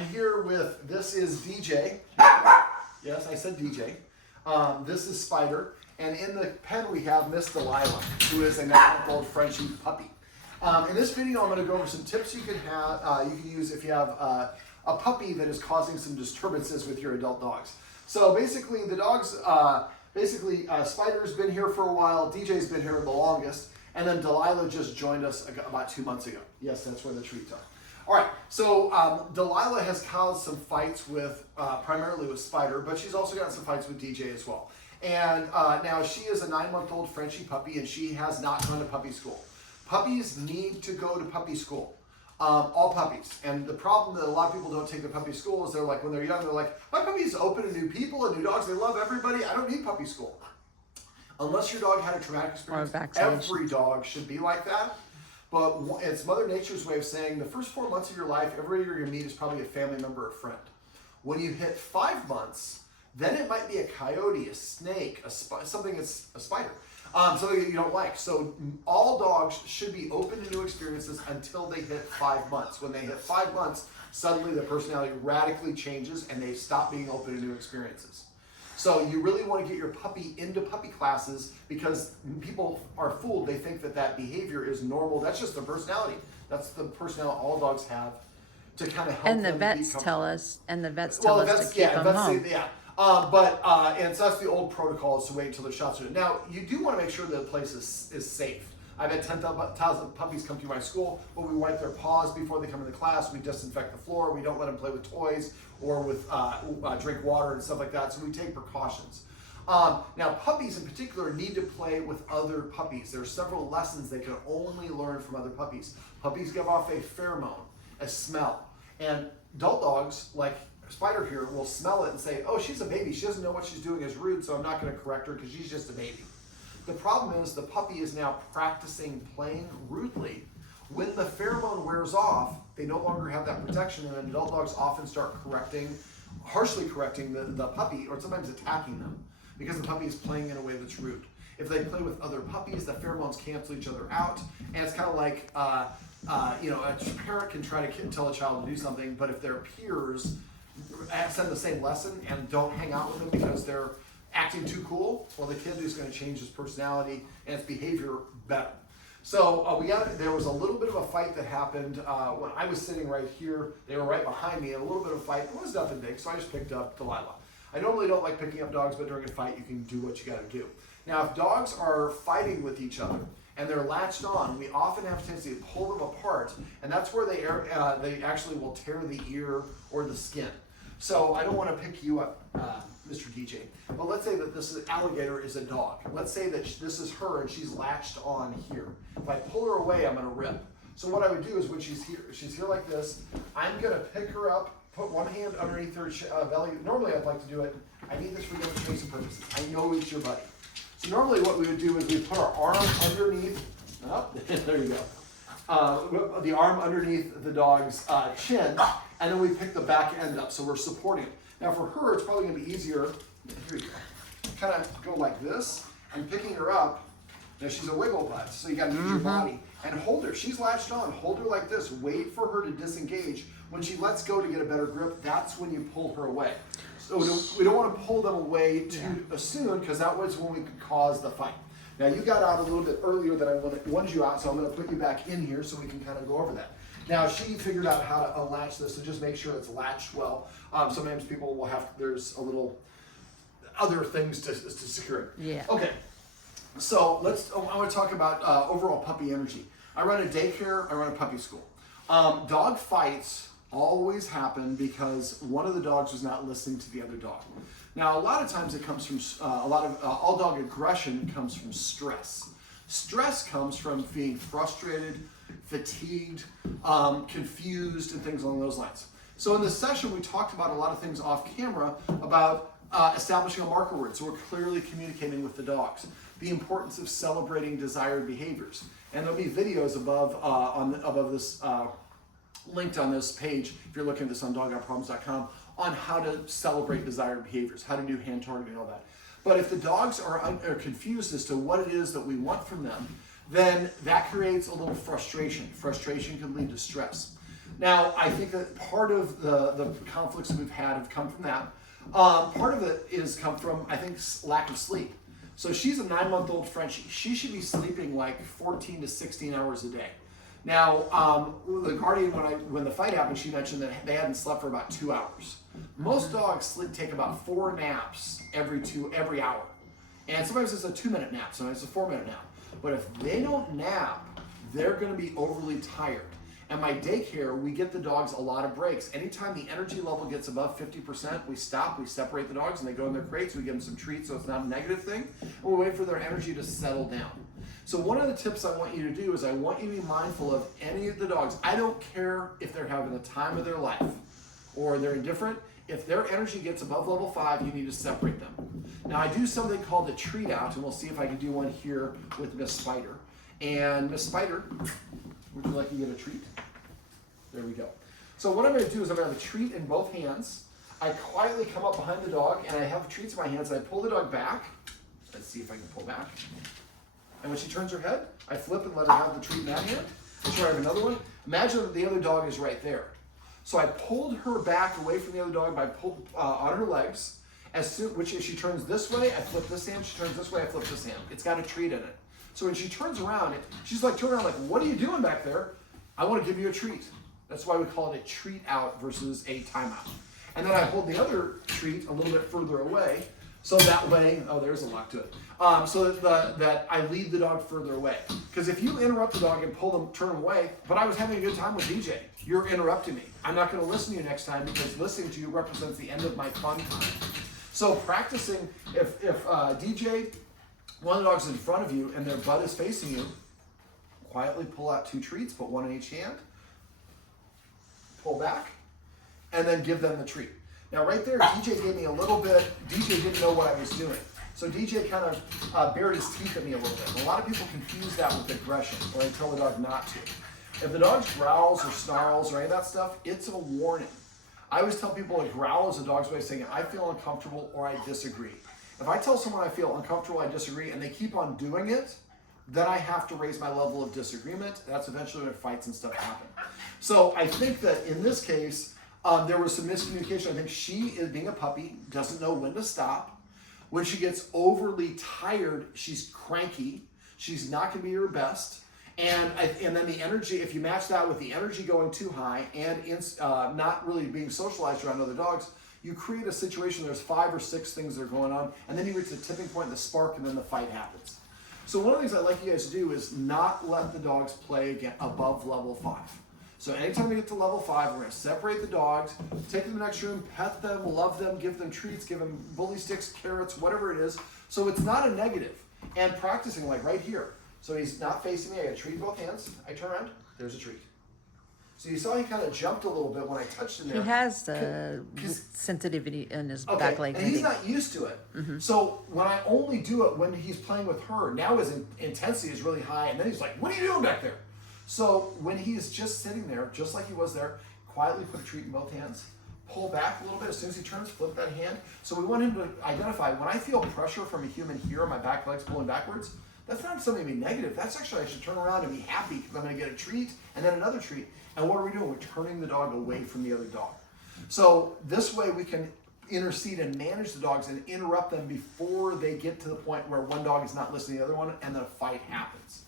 I'm here with, this is DJ. Yes, I said DJ. This is Spider. And in the pen we have Miss Delilah, who is a 9-month-old Frenchie puppy. In this video, I'm going to go over some tips you can use if you have a puppy that is causing some disturbances with your adult dogs. So basically, the dogs, Spider's been here for a while, DJ's been here the longest, and then Delilah just joined us about 2 months ago. Yes, that's where the treats are. All right, so Delilah has caused some fights with, primarily with Spider, but she's also gotten some fights with DJ as well. And now she is a 9-month-old Frenchie puppy, and she has not gone to puppy school. Puppies need to go to puppy school. All puppies. And the problem that a lot of people don't take to puppy school is they're like, when they're young, they're like, my puppy's open to new people and new dogs. They love everybody. I don't need puppy school. Unless your dog had a traumatic experience, every dog should be like that. But it's Mother Nature's way of saying the first 4 months of your life, everybody you're going to meet is probably a family member or friend. When you hit 5 months, then it might be a coyote, a snake, something that's a spider. Something that you don't like. So all dogs should be open to new experiences until they hit 5 months. When they hit 5 months, suddenly their personality radically changes and they stop being open to new experiences. So you really want to get your puppy into puppy classes because people are fooled. They think that that behavior is normal. That's just their personality. That's the personality all dogs have to kind of help them. And the vets tell us, to keep them home. And so that's the old protocol, is to wait until the shots are in. Now, you do want to make sure that the place is safe. I've had 10,000 puppies come through my school, but we wipe their paws before they come into class. We disinfect the floor. We don't let them play with toys or with drink water and stuff like that. So we take precautions. Now, puppies in particular need to play with other puppies. There are several lessons they can only learn from other puppies. Puppies give off a pheromone, a smell. And adult dogs, like Spider here, will smell it and say, oh, she's a baby. She doesn't know what she's doing is rude, so I'm not going to correct her because she's just a baby. The problem is the puppy is now practicing playing rudely. When the pheromone wears off, they no longer have that protection, and adult dogs often start harshly correcting the puppy, or sometimes attacking them, because the puppy is playing in a way that's rude. If they play with other puppies, the pheromones cancel each other out, and it's kind of like, a parent can try to tell a child to do something, but if their peers send the same lesson and don't hang out with them because they're acting too cool, well, the kid is going to change his personality and its behavior better. So there was a little bit of a fight that happened when I was sitting right here. They were right behind me, and a little bit of a fight. It was nothing big, so I just picked up Delilah. I normally don't like picking up dogs, but during a fight, you can do what you got to do. Now, if dogs are fighting with each other and they're latched on, we often have a tendency to pull them apart, and that's where they actually will tear the ear or the skin. So I don't want to pick you up, Mr. DJ, but let's say that this alligator is a dog. Let's say that this is her and she's latched on here. If I pull her away, I'm going to rip. So what I would do is when she's here like this, I'm going to pick her up, put one hand underneath her belly. Normally I'd like to do it. I need this for demonstration purposes. I know it's your buddy. So normally what we would do is we put our arm underneath, there you go. The arm underneath the dog's chin, and then we pick the back end up, so we're supporting it. Now for her, it's probably going to be easier, here you go, kind of go like this, and picking her up. Now she's a wiggle butt, so you got to use your body, and hold her. She's latched on, hold her like this, wait for her to disengage. When she lets go to get a better grip, that's when you pull her away. So we don't want to pull them away too soon, because that was when we could cause the fight. Now you got out a little bit earlier than I wanted you out, so I'm going to put you back in here so we can kind of go over that. Now she figured out how to unlatch this, so just make sure it's latched well. Sometimes people will there's a little other things to secure it. Yeah. Okay, so I want to talk about overall puppy energy. I run a daycare, I run a puppy school. Dog fights always happen because one of the dogs was not listening to the other dog. Now, a lot of times it comes from, all dog aggression comes from stress. Stress comes from being frustrated, fatigued, confused, and things along those lines. So in this session, we talked about a lot of things off camera about establishing a marker word, so we're clearly communicating with the dogs. The importance of celebrating desired behaviors. And there'll be videos above this, linked on this page, if you're looking at this on doggoutproblems.com, on how to celebrate desired behaviors, how to do hand targeting, all that. But if the dogs are confused as to what it is that we want from them, then that creates a little frustration. Frustration can lead to stress. Now, I think that part of the conflicts that we've had have come from that. Part of it is come from, I think, lack of sleep. So she's a 9-month-old Frenchie. She should be sleeping like 14 to 16 hours a day. Now, the guardian, when the fight happened, she mentioned that they hadn't slept for about 2 hours. Most dogs take about 4 naps every hour. And sometimes it's a 2-minute nap, sometimes it's a 4-minute nap. But if they don't nap, they're gonna be overly tired. At my daycare, we get the dogs a lot of breaks. Anytime the energy level gets above 50%, we stop, we separate the dogs, and they go in their crates. We give them some treats so it's not a negative thing. And we wait for their energy to settle down. So one of the tips I want you to do is I want you to be mindful of any of the dogs. I don't care if they're having the time of their life or they're indifferent. If their energy gets above level 5, you need to separate them. Now I do something called a treat out, and we'll see if I can do one here with Miss Spider. And Miss Spider, would you like to get a treat? There we go. So what I'm going to do is I'm going to have a treat in both hands. I quietly come up behind the dog, and I have treats in my hands, and I pull the dog back. Let's see if I can pull back. And when she turns her head, I flip and let her have the treat in that hand. And sure, I have another one. Imagine that the other dog is right there. So I pulled her back away from the other dog by on her legs. Which if she turns this way, I flip this hand. She turns this way, I flip this hand. It's got a treat in it. So when she turns around, she's like turning around like, what are you doing back there? I want to give you a treat. That's why we call it a treat out versus a timeout. And then I hold the other treat a little bit further away. So that way, oh, there's a lock to it. So that I lead the dog further away. Because if you interrupt the dog and turn them away, but I was having a good time with DJ, you're interrupting me. I'm not going to listen to you next time because listening to you represents the end of my fun time. So practicing, if DJ, one of the dogs is in front of you and their butt is facing you, quietly pull out 2 treats, put one in each hand, pull back, and then give them the treat. Now right there, DJ gave me a little bit, DJ didn't know what I was doing. So DJ kind of bared his teeth at me a little bit. And a lot of people confuse that with aggression, or they tell the dog not to. If the dog growls or snarls or any of that stuff, it's a warning. I always tell people a growl is a dog's way of saying, I feel uncomfortable or I disagree. If I tell someone I feel uncomfortable, I disagree, and they keep on doing it, then I have to raise my level of disagreement. That's eventually when fights and stuff happen. So I think that in this case, there was some miscommunication. I think she, being a puppy, doesn't know when to stop. When she gets overly tired, she's cranky. She's not going to be her best. And then the energy, if you match that with the energy going too high and not really being socialized around other dogs, you create a situation, there's 5 or 6 things that are going on, and then you reach the tipping point, the spark, and then the fight happens. So one of the things I'd like you guys to do is not let the dogs play again above level 5. So anytime we get to level 5, we're going to separate the dogs, take them to the next room, pet them, love them, give them treats, give them bully sticks, carrots, whatever it is. So it's not a negative. And practicing like right here. So he's not facing me. I got a treat in both hands. I turn around. There's a treat. So you saw he kind of jumped a little bit when I touched him there. He has the sensitivity in his back leg. And he's not used to it. Mm-hmm. So when I only do it when he's playing with her, now his intensity is really high. And then he's like, what are you doing back there? So when he's just sitting there, just like he was there, quietly put a treat in both hands, pull back a little bit. As soon as he turns, flip that hand. So we want him to identify, when I feel pressure from a human here, my back leg's pulling backwards, that's not something to be negative. That's actually, I should turn around and be happy because I'm going to get a treat and then another treat. And what are we doing? We're turning the dog away from the other dog. So this way we can intercede and manage the dogs and interrupt them before they get to the point where one dog is not listening to the other one and then a fight happens.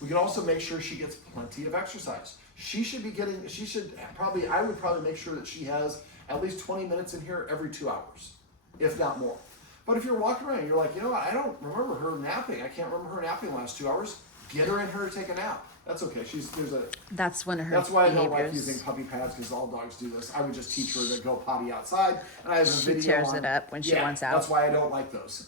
We can also make sure she gets plenty of exercise. I would probably make sure that she has at least 20 minutes in here every 2 hours, if not more. But if you're walking around and you're like, you know what, I don't remember her napping. I can't remember her napping the last 2 hours. Get her in here to take a nap. That's okay. That's one of her That's why behaviors. I don't like using puppy pads because all dogs do this. I would just teach her to go potty outside, and I have a video. She tears it up when she wants out. That's why I don't like those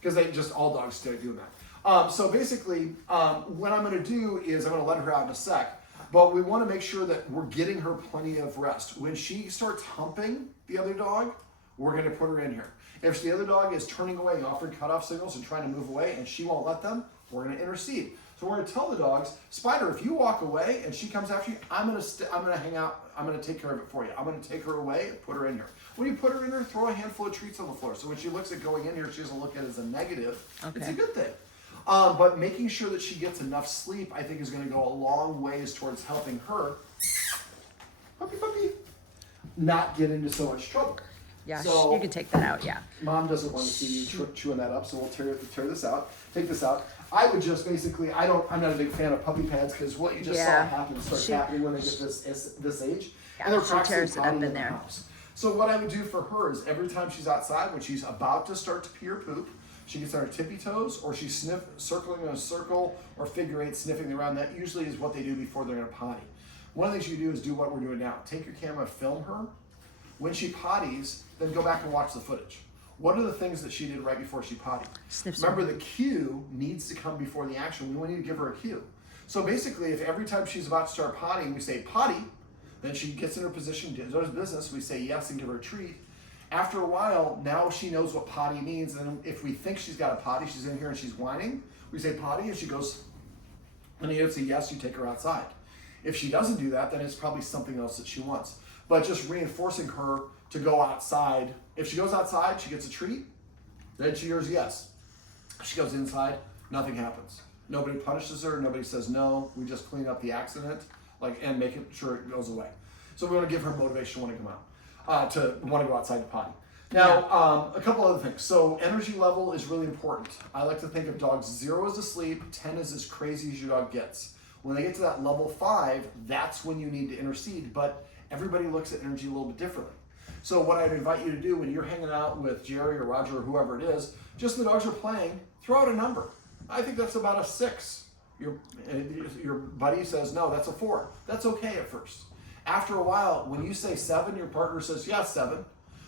because all dogs start doing that. So basically, what I'm going to do is I'm going to let her out in a sec, but we want to make sure that we're getting her plenty of rest. When she starts humping the other dog, we're going to put her in here. If the other dog is turning away, offering cutoff signals and trying to move away, and she won't let them, we're going to intercede. So we're going to tell the dogs, Spider, if you walk away and she comes after you, I'm going to hang out. I'm going to take care of it for you. I'm going to take her away and put her in here. When you put her in here, throw a handful of treats on the floor. So when she looks at going in here, she doesn't look at it as a negative. Okay. It's a good thing. But making sure that she gets enough sleep, I think, is going to go a long ways towards helping her puppy, puppy, not get into so much trouble. Yeah, So, you can take that out, yeah. Mom doesn't want to see you chewing that up, so we'll tear this out. Take this out. I would just basically, I'm not a big fan of puppy pads because what you just saw starts happening when they get this age, and they're practicing potty in the house. So what I would do for her is every time she's outside, when she's about to start to pee or poop, she gets on her tippy toes, or she's circling in a circle or figure eight, sniffing around. That usually is what they do before they're going to potty. One of the things you do is do what we're doing now. Take your camera, film her. When she potties, then go back and watch the footage. What are the things that she did right before she potty? Remember, the cue needs to come before the action. We need to give her a cue. So basically, if every time she's about to start pottying, we say potty, then she gets in her position, does business, we say yes and give her a treat. After a while, now she knows what potty means, and if we think she's got a potty, she's in here and she's whining, we say potty, and she goes, and you say yes, you take her outside. If she doesn't do that, then it's probably something else that she wants. But just reinforcing her to go outside. If she goes outside, she gets a treat, then she hears yes. If she goes inside, nothing happens. Nobody punishes her, nobody says no, we just clean up the accident, and make sure it goes away. So we want to give her motivation to want to come out, to want to go outside to potty. Now, a couple other things. So energy level is really important. I like to think of dogs 0 is asleep, 10 is as crazy as your dog gets. When they get to that level 5, that's when you need to intercede, but everybody looks at energy a little bit differently. So what I'd invite you to do when you're hanging out with Jerry or Roger or whoever it is, just the dogs are playing, throw out a number. I think that's about a 6. Your buddy says, no, that's a 4. That's okay at first. After a while, when you say 7, your partner says, yeah, 7.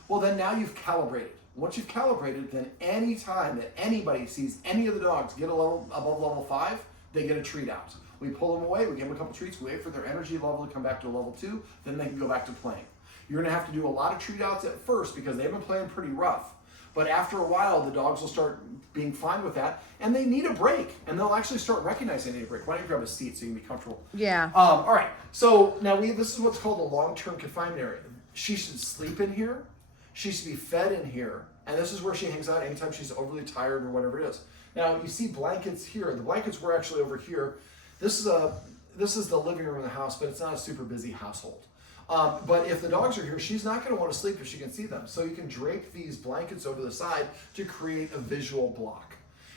Well, then now you've calibrated. Once you've calibrated, then any time that anybody sees any of the dogs get a level above level 5, they get a treat out. We pull them away, we give them a couple treats, we wait for their energy level to come back to a level 2, then they can go back to playing. You're gonna have to do a lot of treat outs at first because they've been playing pretty rough. But after a while, the dogs will start being fine with that, and they need a break, and they'll actually start recognizing they need a break. Why don't you grab a seat so you can be comfortable? Yeah. All right, so now this is what's called a long-term confinement area. She should sleep in here, she should be fed in here, and this is where she hangs out anytime she's overly tired or whatever it is. Now, you see blankets here. The blankets were actually over here. This is the living room of the house, but it's not a super busy household. But if the dogs are here, she's not going to want to sleep if she can see them. So you can drape these blankets over the side to create a visual block.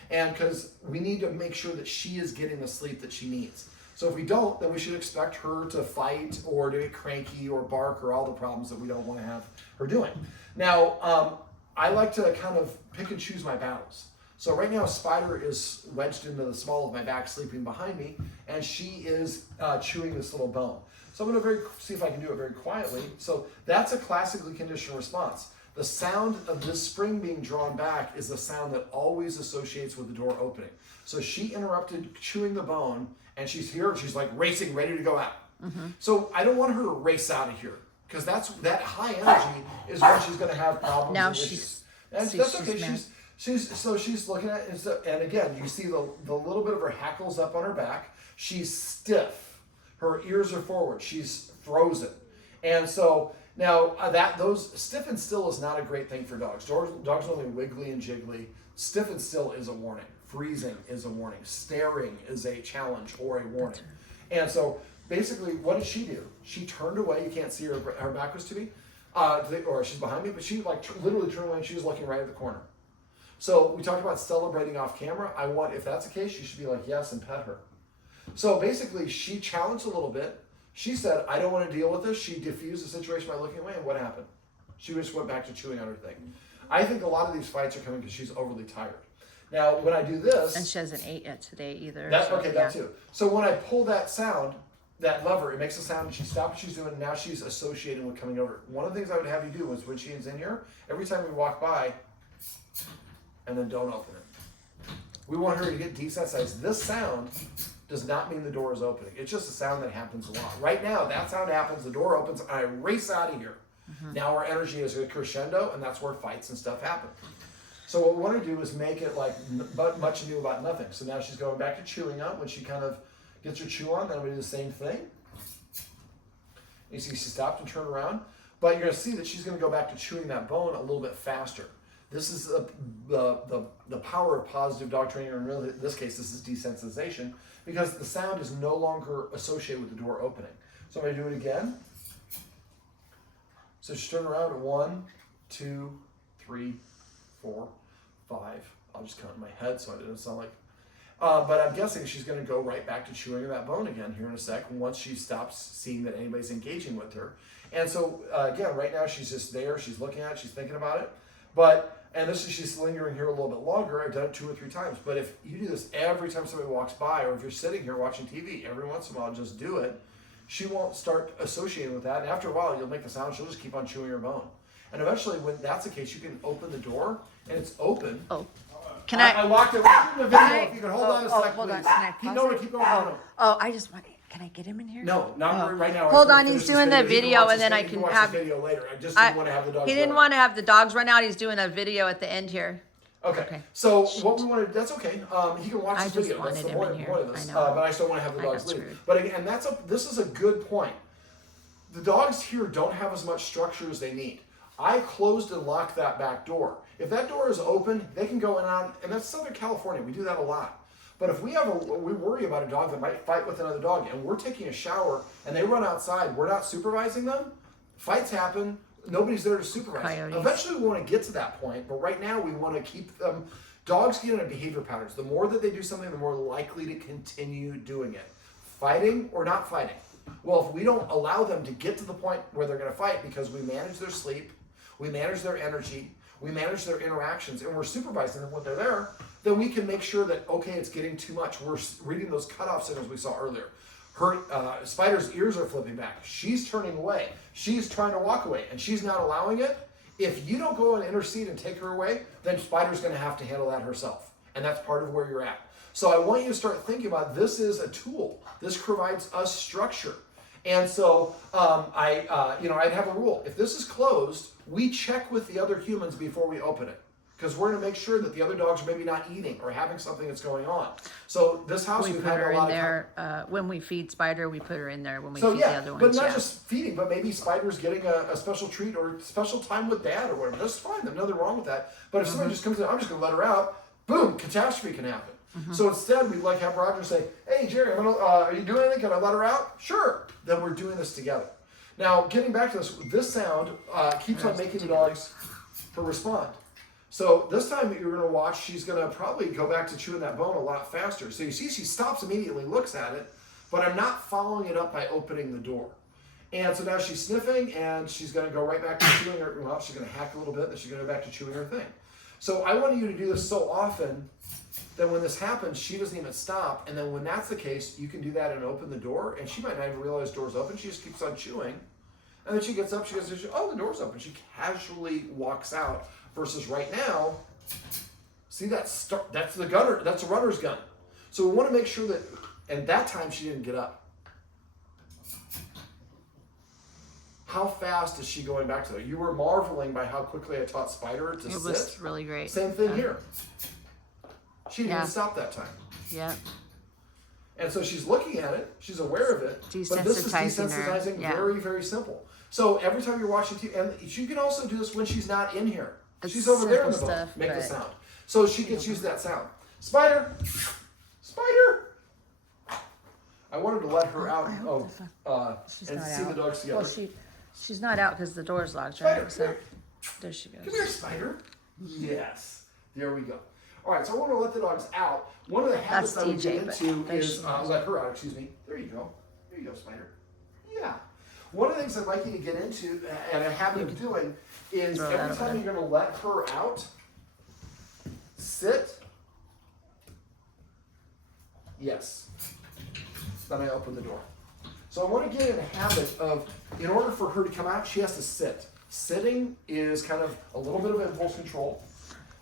And because we need to make sure that she is getting the sleep that she needs. So if we don't, then we should expect her to fight or to get cranky or bark or all the problems that we don't want to have her doing. Now, I like to kind of pick and choose my battles. So right now, Spider is wedged into the small of my back, sleeping behind me, and she is chewing this little bone. So I'm going to see if I can do it very quietly. So that's a classically conditioned response. The sound of this spring being drawn back is the sound that always associates with the door opening. So she interrupted chewing the bone, and she's here, and she's like racing, ready to go out. Mm-hmm. So I don't want her to race out of here, because that high energy is when she's going to have problems. Now and issues. And that's okay. She's looking at it, and again, you see the little bit of her hackles up on her back. She's stiff. Her ears are forward. She's frozen. And so now those stiff and still is not a great thing for dogs. Dogs are only wiggly and jiggly. Stiff and still is a warning. Freezing is a warning. Staring is a challenge or a warning. And so basically, what did she do? She turned away. You can't see her back was to me, or she's behind me, but she literally turned away and she was looking right at the corner. So we talked about celebrating off camera. If that's the case, you should be like, yes, and pet her. So basically, she challenged a little bit. She said, I don't want to deal with this. She diffused the situation by looking away, and what happened? She just went back to chewing on her thing. I think a lot of these fights are coming because she's overly tired. Now, when I do this... And she hasn't ate yet today either. That too. So when I pull that sound, that lever, it makes a sound, and she stops what she's doing, and now she's associating with coming over. One of the things I would have you do is when she is in here, every time we walk by, and then don't open it. We want her to get desensitized. This sound does not mean the door is opening. It's just a sound that happens a lot. Right now, that sound happens, the door opens, and I race out of here. Mm-hmm. Now our energy is a crescendo, and that's where fights and stuff happen. So what we want to do is make it like much ado about nothing. So now she's going back to chewing on. When she kind of gets her chew on, then we do the same thing. You see she stopped and turned around. But you're going to see that she's going to go back to chewing that bone a little bit faster. This is the power of positive dog training, or really in this case, this is desensitization, because the sound is no longer associated with the door opening. So I'm going to do it again. So she's turning around at 1, 2, 3, 4, 5. I'll just count in my head so it doesn't sound like. But I'm guessing she's going to go right back to chewing that bone again here in a sec once she stops seeing that anybody's engaging with her. And so, again, right now she's just there. She's looking at it. She's thinking about it. And she's lingering here a little bit longer. I've done it 2 or 3 times. But if you do this every time somebody walks by, or if you're sitting here watching TV, every once in a while, just do it. She won't start associating with that. And after a while, you'll make the sound. She'll just keep on chewing her bone. And eventually, when that's the case, you can open the door, and it's open. Oh. Can I locked it right in the video. If you can hold on a sec, hold on. please. Can I Keep pause going, it? keep going. No. I just want. Can I get him in here? No, not right now. Hold on, Finish he's this doing the He can video, watch and then this I video. can He watch have. this video later. I just didn't want to have the dogs. He didn't want to have the dogs run out. He's doing a video at the end here. Okay. So what we wanted, that's okay. He can watch I this just video. That's wanted the him point in here. of this. I know. But I still want to have the I dogs got leave. screwed. But again, this is a good point. The dogs here don't have as much structure as they need. I closed and locked that back door. If that door is open, they can go in and out, and that's Southern California. We do that a lot. But if we worry about a dog that might fight with another dog, and we're taking a shower, and they run outside, we're not supervising them, fights happen, nobody's there to supervise. Coyotes. Eventually we want to get to that point, but right now we want to keep them, dogs get into behavior patterns. The more that they do something, the more likely to continue doing it. Fighting or not fighting. Well, if we don't allow them to get to the point where they're going to fight because we manage their sleep, we manage their energy, we manage their interactions, and we're supervising them when they're there, then we can make sure that, okay, it's getting too much. We're reading those cutoff signals we saw earlier. Her Spider's ears are flipping back. She's turning away. She's trying to walk away, and she's not allowing it. If you don't go and intercede and take her away, then Spider's going to have to handle that herself, and that's part of where you're at. So I want you to start thinking about this is a tool. This provides us structure. And so I'd have a rule. If this is closed, we check with the other humans before we open it. Because we're going to make sure that the other dogs are maybe not eating or having something that's going on. So this house, We we've put had her a in lot there when we feed Spider. We put her in there when we so feed yeah, the other ones. but not yeah. just feeding, but maybe Spider's getting a special treat or special time with Dad or whatever. That's fine. There's nothing wrong with that. But if somebody just comes in, I'm just going to let her out. Boom, catastrophe can happen. So instead, we have Roger say, "Hey Jerry, are you doing anything? Can I let her out?" Sure. Then we're doing this together. Now, getting back to this sound keeps on making the dogs respond. So this time that you're going to watch, she's going to probably go back to chewing that bone a lot faster. So you see she stops immediately, looks at it, but I'm not following it up by opening the door. And so now she's sniffing, and she's going to go right back to chewing her, well, she's going to hack a little bit, then she's going to go back to chewing her thing. So I want you to do this so often that when this happens, she doesn't even stop. And then when that's the case, you can do that and open the door, and she might not even realize the door's open. She just keeps on chewing. And then she gets up, she goes, oh, the door's open. She casually walks out. Versus right now, see that's the gunner, that's a runner's gun. So we want to make sure that, and that time she didn't get up. How fast is she going back to there? You were marveling by how quickly I taught Spider to sit. It was really great. Same thing here. She didn't stop that time. Yeah. And so she's looking at it, she's aware of it, but this is desensitizing, very, very simple. So every time you're watching TV, and you can also do this when she's not in here. She's over there in the boat. Make the sound. So she gets used to that sound. Spider! Spider! I wanted to let her out and see the dogs together. Well, she's not out because the door's locked, Spider, right? So there she goes. Come here, Spider. Yes. There we go. All right, so I want to let the dogs out. One of the habits I would get into is let her out, excuse me. There you go. There you go, Spider. Yeah. One of the things I'd like you to get into, and a habit of doing, is every time you're going to let her out, sit. Yes. Then I open the door. So I want to get in a habit of, in order for her to come out, she has to sit. Sitting is kind of a little bit of impulse control.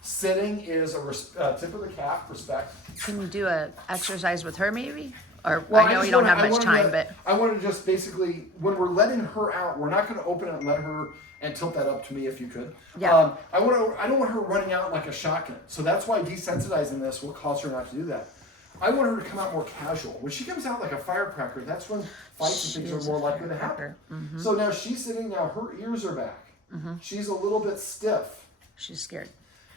Sitting is a tip of the cap, respect. Can you do an exercise with her maybe? Or I know you don't have much time, but I want to just basically, when we're letting her out, we're not going to open it and let her, and tilt that up to me if you could. Yeah. I don't want her running out like a shotgun. So that's why desensitizing this will cause her not to do that. I want her to come out more casual. When she comes out like a firecracker, that's when fights and things are more likely to happen. Mm-hmm. So now she's sitting, now her ears are back. Mm-hmm. She's a little bit stiff. She's scared.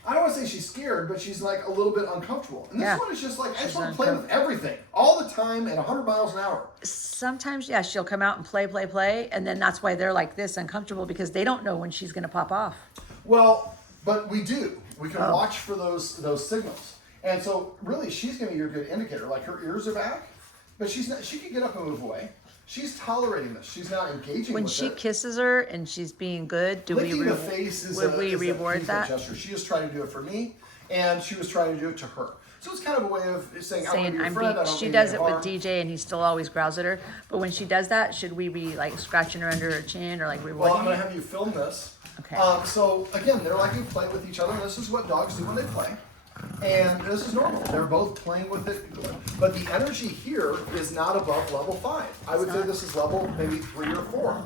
I don't want to say she's scared, but she's like a little bit uncomfortable. And this one is just like, I just want to play uncomfortable. with everything all the time at 100 miles an hour. Sometimes, yeah, she'll come out and play, and then that's why they're like this uncomfortable because they don't know when she's going to pop off. Well, but we do. We can watch for those signals. And so really she's going to be your good indicator. Like her ears are back, but she's not, she can get up and move away. She's tolerating this. She's not engaging When with she it. kisses her and she's being good, Licking the face is would we a reward pleasing that? gesture. She was trying to do it for me, and she was trying to do it to her. So it's kind of a way of saying, I want to be your friend. I don't She mean does any it with harm. DJ, and he still always growls at her. But when she does that, should we be like scratching her under her chin or like Well, rewarding I'm going to it? have you film this. Okay. So again, they're like you play with each other. This is what dogs do when they play. And this is normal. They're both playing with it. But the energy here is not above level 5. I would say this is level maybe 3 or 4.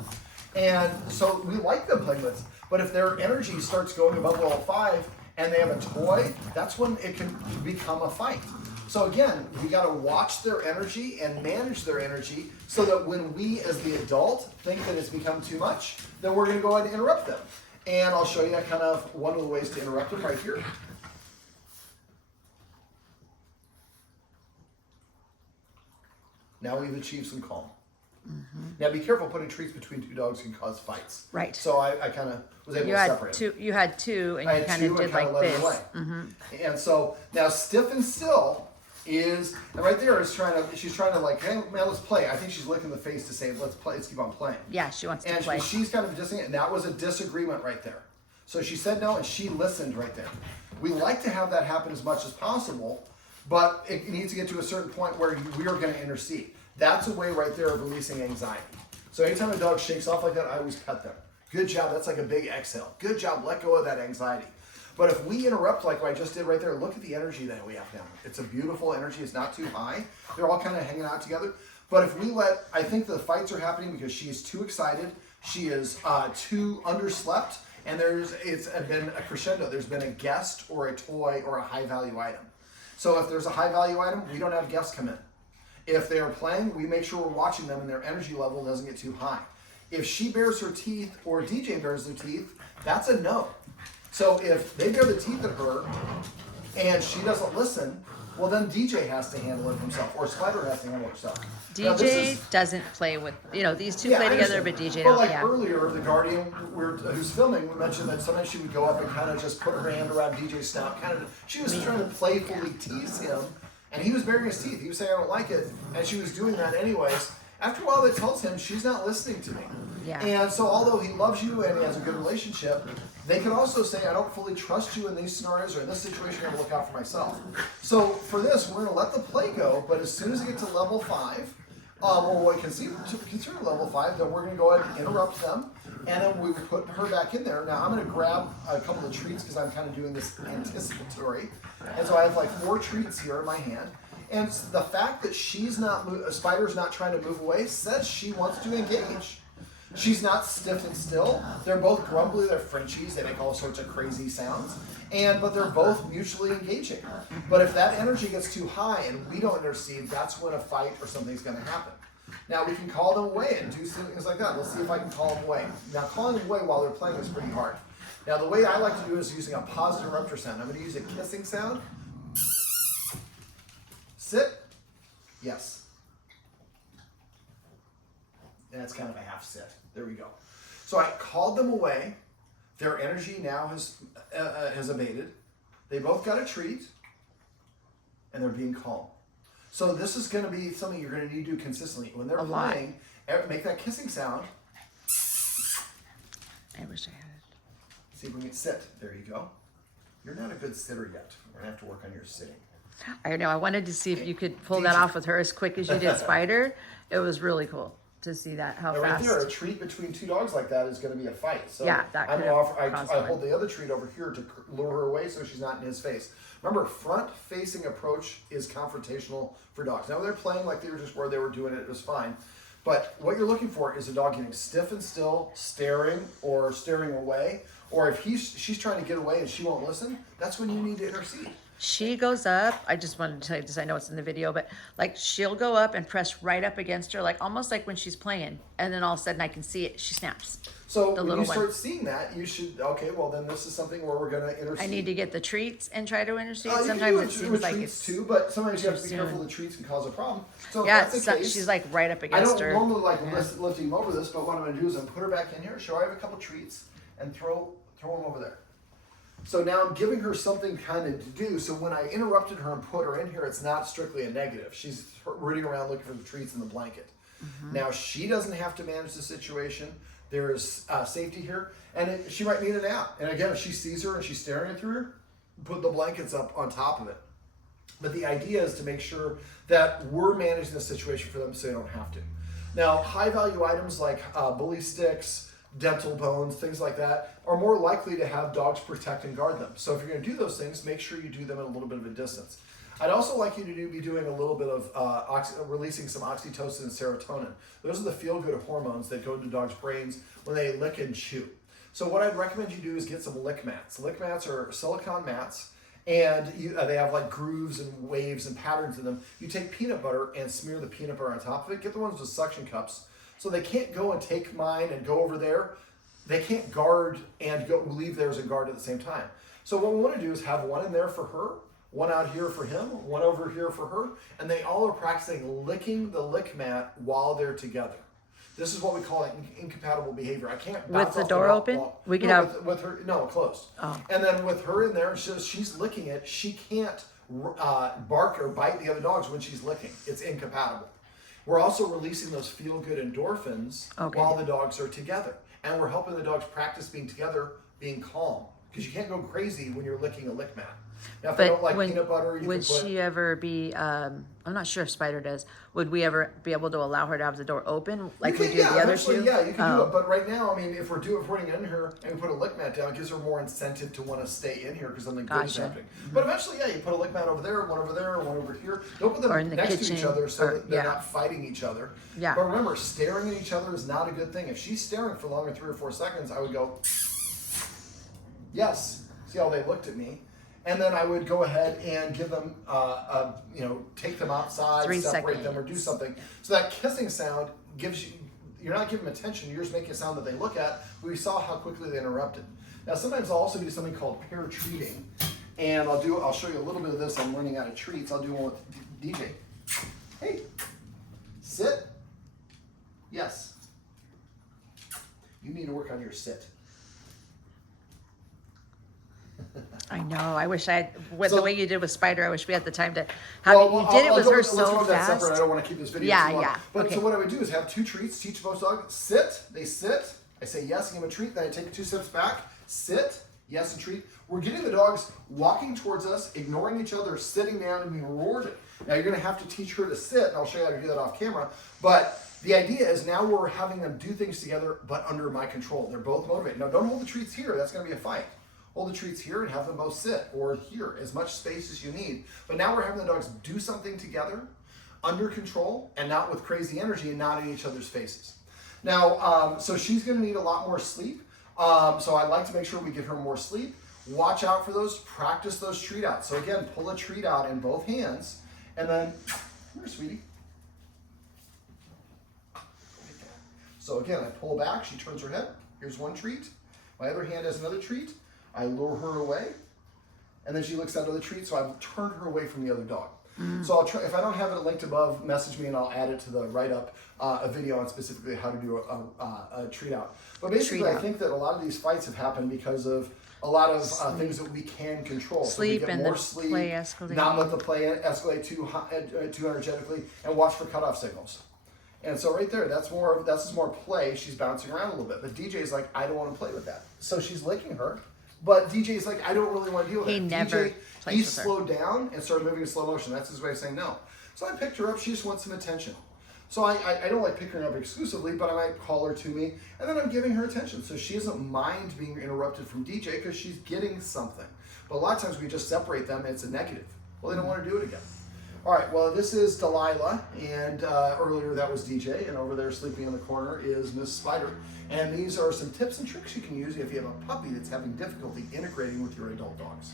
And so we like them playing with. But if their energy starts going above level 5 and they have a toy, that's when it can become a fight. So again, we got to watch their energy and manage their energy so that when we as the adult think that it's become too much, then we're going to go ahead and interrupt them. And I'll show you kind of one of the ways to interrupt them right here. Now we've achieved some calm. Now be careful, putting treats between two dogs can cause fights. Right. So I kind of was able to separate them. You had two, and I you had kind two of and did kind like of led this. them away. And so now stiff and still is, and right there is she's trying to like, hey man, let's play. I think she's licking the face to say, let's play, let's keep on playing. Yeah, she wants to And play. she's kind of dissing it, and that was a disagreement right there. So she said no, and she listened right there. We like to have that happen as much as possible, but it needs to get to a certain point where we are going to intercede. That's a way right there of releasing anxiety. So anytime a dog shakes off like that, I always pet them. Good job. That's like a big exhale. Good job. Let go of that anxiety. But if we interrupt like I just did right there, look at the energy that we have now. It's a beautiful energy. It's not too high. They're all kind of hanging out together. But if we I think the fights are happening because she is too excited. She is too underslept. And it's been a crescendo. There's been a guest or a toy or a high value item. So if there's a high value item, we don't have guests come in. If they are playing, we make sure we're watching them and their energy level doesn't get too high. If she bares her teeth or DJ bares their teeth, that's a no. So if they bare the teeth at her and she doesn't listen, well then DJ has to handle it himself or Spider has to handle it herself. Now, DJ doesn't play with, these two play I together, understand. but DJ But don't. like Yeah. earlier, the Guardian who's filming, we mentioned that sometimes she would go up and kind of just put her hand around DJ's snout. She was trying to playfully tease him, and he was baring his teeth. He was saying, I don't like it, and she was doing that anyways. After a while, that tells him she's not listening to me. Yeah. And so although he loves you and he has a good relationship, they can also say, I don't fully trust you in these scenarios or in this situation, I'm going to look out for myself. So for this, we're going to let the play go, but as soon as it gets to level 5, or what we consider level 5, then we're going to go ahead and interrupt them, and then we put her back in there. Now I'm going to grab a couple of treats because I'm kind of doing this anticipatory, and so I have like 4 treats here in my hand. And the fact that Spider's not trying to move away says she wants to engage. She's not stiff and still. They're both grumbly. They're Frenchies. They make all sorts of crazy sounds. But they're both mutually engaging. But if that energy gets too high and we don't intercede, that's when a fight or something's going to happen. Now we can call them away and do things like that. Let's see if I can call them away. Now calling them away while they're playing is pretty hard. Now the way I like to do it is using a positive interrupter sound. I'm going to use a kissing sound. Sit. Yes. That's kind of a half sit. There we go. So I called them away. Their energy now has abated. They both got a treat, and they're being calm. So this is going to be something you're going to need to do consistently. When they're playing, make that kissing sound. I wish I had it. See if we can sit. There you go. You're not a good sitter yet. We're going to have to work on your sitting. I know. I wanted to see if you could pull that off with her as quick as you did Spider. It was really cool to see that, how Now, right fast. there, a treat between two dogs like that is going to be a fight. So Yeah, that I'm could have I hold the other treat over here to lure her away so she's not in his face. Remember, front-facing approach is confrontational for dogs. Now, they're playing like they were just where they were doing it. It was fine. But what you're looking for is a dog getting stiff and still, staring or staring away. Or if she's trying to get away and she won't listen, that's when you need to intercede. She goes up. I just wanted to tell you this. I know it's in the video, but like she'll go up and press right up against her, like almost like when she's playing, and then all of a sudden I can see it. She snaps. So The when little you one. start seeing that, you should, okay, well then this is something where we're going to intercede. I need to get the treats and try to intercede. You can Sometimes do it seems like treats it's too, but sometimes you have to be too careful soon. the treats can cause a problem. So if yeah. that's the It's, case, she's like right up I against don't her. normally like Yeah. lifting him over this, but what I'm going to do is I'm put her back in here, show her I have a couple treats, and throw them over there. So now I'm giving her something kind of to do. So when I interrupted her and put her in here, it's not strictly a negative. She's rooting around looking for the treats in the blanket. Now she doesn't have to manage the situation. There's safety here, and she might need a nap. And again, if she sees her and she's staring at her, put the blankets up on top of it. But the idea is to make sure that we're managing the situation for them so they don't have to. Now, high value items like bully sticks, dental bones, things like that, are more likely to have dogs protect and guard them. So if you're going to do those things, make sure you do them at a little bit of a distance. I'd also like you to be doing a little bit of releasing some oxytocin and serotonin. Those are the feel-good hormones that go into dogs' brains when they lick and chew. So what I'd recommend you do is get some lick mats. Lick mats are silicone mats, and they have like grooves and waves and patterns in them. You take peanut butter and smear the peanut butter on top of it. Get the ones with suction cups, so they can't go and take mine and go over there. They can't guard and leave theirs and guard at the same time. So what we want to do is have one in there for her, one out here for him, one over here for her, and they all are practicing licking the lick mat while they're together. This is what we call incompatible behavior. I can't bounce With the off door wall- open? wall- We could no, have- with her, no, closed. Oh. And then with her in there, she's licking it. She can't bark or bite the other dogs when she's licking. It's incompatible. We're also releasing those feel-good endorphins Okay. while the dogs are together. And we're helping the dogs practice being together, being calm. Because you can't go crazy when you're licking a lick mat. Now, if they don't like peanut butter, you would can put... she ever be? I'm not sure if Spider does. Would we ever be able to allow her to have the door open like we do the other two? Yeah, you can do it. But right now, I mean, if we're putting it in here and we put a lick mat down, it gives her more incentive to want to stay in here because something good is Gotcha. happening. But eventually, yeah, you put a lick mat over there, one over here. Don't put them Or in the next to kitchen, each other so or- that they're yeah. not fighting each other. Yeah. But remember, staring at each other is not a good thing. If she's staring for longer than 3 or 4 seconds, I would go, yes. See how they looked at me. And then I would go ahead and give them, take them outside, 3 separate them, or seconds. do something. So that kissing sound gives you, you're not giving them attention, you're just making a sound that they look at. But we saw how quickly they interrupted. Now sometimes I'll also do something called pair treating. And I'll show you a little bit of this. I'm learning out of treats. I'll do one with DJ. Hey, sit. Yes. You need to work on your sit. I know. I wish I had, with So- the way you did with Spider, I wish we had the time to have it. You did it with her let's so do that fast. separate. I don't want to keep this video Yeah, too long. yeah. But Okay. so what I would do is have 2 treats, teach both dogs, sit, they sit, I say yes, give them a treat, then I take 2 steps back, sit, yes, and treat. We're getting the dogs walking towards us, ignoring each other, sitting down and being rewarded. Now you're going to have to teach her to sit, and I'll show you how to do that off camera, but the idea is now we're having them do things together, but under my control. They're both motivated. Now don't hold the treats here, that's going to be a fight. Hold the treats here and have them both sit, or here, as much space as you need. But now we're having the dogs do something together, under control, and not with crazy energy and not in each other's faces. Now, so she's gonna need a lot more sleep. So I'd like to make sure we get her more sleep. Watch out for those, practice those treat outs. So again, pull a treat out in both hands, and then, come here, sweetie. So again, I pull back, she turns her head. Here's one treat. My other hand has another treat. I lure her away, and then she looks at other treat, so I've turned her away from the other dog. So I'll try, if I don't have it linked above, message me and I'll add it to the write-up, a video on specifically how to do a treat out. But basically, Treat I out. think that a lot of these fights have happened because of a lot of things that we can control. Sleep so we get and more the sleep, play escalating. not let the play escalate too energetically, and watch for cutoff signals. And so right there, that's more play. She's bouncing around a little bit. But DJ's like, I don't want to play with that. So she's licking her. But DJ's like, I don't really want to deal with He it. never DJ, plays he with her. slowed down and started moving in slow motion. That's his way of saying no. So I picked her up. She just wants some attention. So I don't like picking her up exclusively, but I might call her to me. And then I'm giving her attention. So she doesn't mind being interrupted from DJ because she's getting something. But a lot of times we just separate them and it's a negative. Well, they don't want to do it again. All right, well, this is Delilah, and earlier that was DJ, and over there sleeping in the corner is Miss Spider. And these are some tips and tricks you can use if you have a puppy that's having difficulty integrating with your adult dogs.